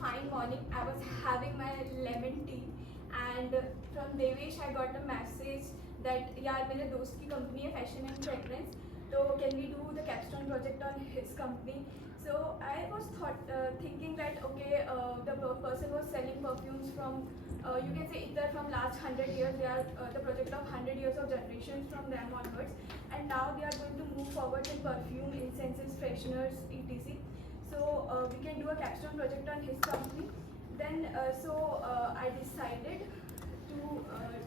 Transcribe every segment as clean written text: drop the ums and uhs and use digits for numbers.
fine morning, I was having my lemon tea, and from Devesh I got a message that यार मेरे दोस्त की company है fashion and fragrance, so can we do the capstone project on his company? So I was thinking that okay, the person was selling perfumes from you can say either from last 100 years, they are the project of 100 years of generations from them onwards, and now they are going to move forward in perfume, incenses, fresheners, etc. So we can do a capstone project on his company. Then I decided to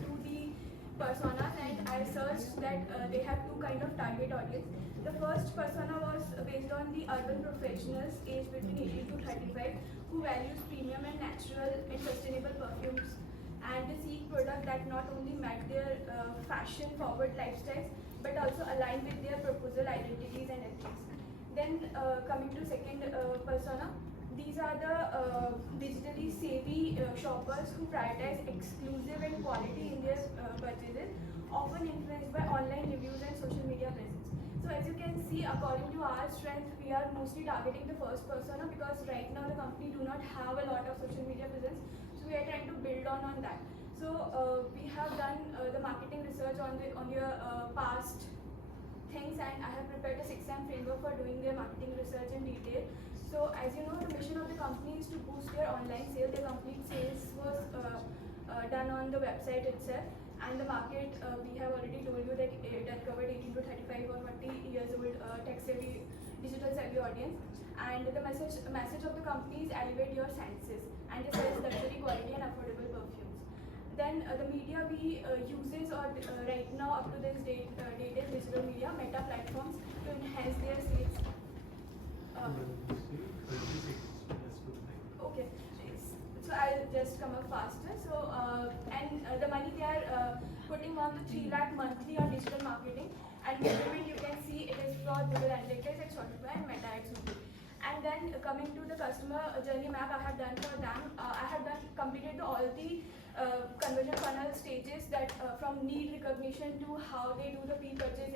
do the personas, and I searched that they have two kind of target audience. The first persona was based on the urban professionals aged between 18 to 35 who values premium and natural and sustainable perfumes, and they seek products that not only met their fashion forward lifestyles but also align with their proposal identities and ethics. Then coming to second persona, these are the digitally savvy shoppers who prioritize exclusive and quality in their purchases, often influenced by online reviews and social media presence. So as you can see, according to our strength, we are mostly targeting the first persona because right now the company do not have a lot of social media presence. So we are trying to build on that. So we have done the marketing research on the past things, and I have prepared a 6M framework for doing their marketing research in detail. So as you know, the mission of the company is to boost their online sales. The complete sales was done on the website itself, and the market we have already told you that that covered 18 to 35 or 40 years old tech savvy, digital savvy audience. And the message of the company is elevate your senses, and it sells luxury, quality, and affordable perfumes. Then the media we uses or right now up to this date is digital media, meta platforms to enhance their sales. Okay, so I'll just come up faster. So the money they are putting on the 3 lakh monthly on digital marketing, and payment you can see it is for Google Analytics, it's Shopify, and Meta Ads only. And then coming to the customer journey map I have done for them, I have completed all the conversion funnel stages that from need recognition to how they do the pre-purchase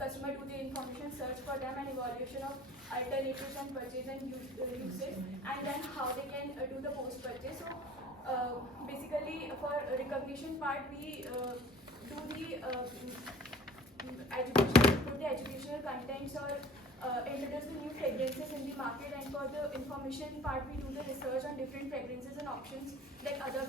customer do the information search for them and evaluation of alternatives and purchase and usage, and then how they can do the post-purchase. So basically for recognition part we do the educational contents or introduce the new fragrances in the market, and for the information part we do the research on different fragrances and options like other brands.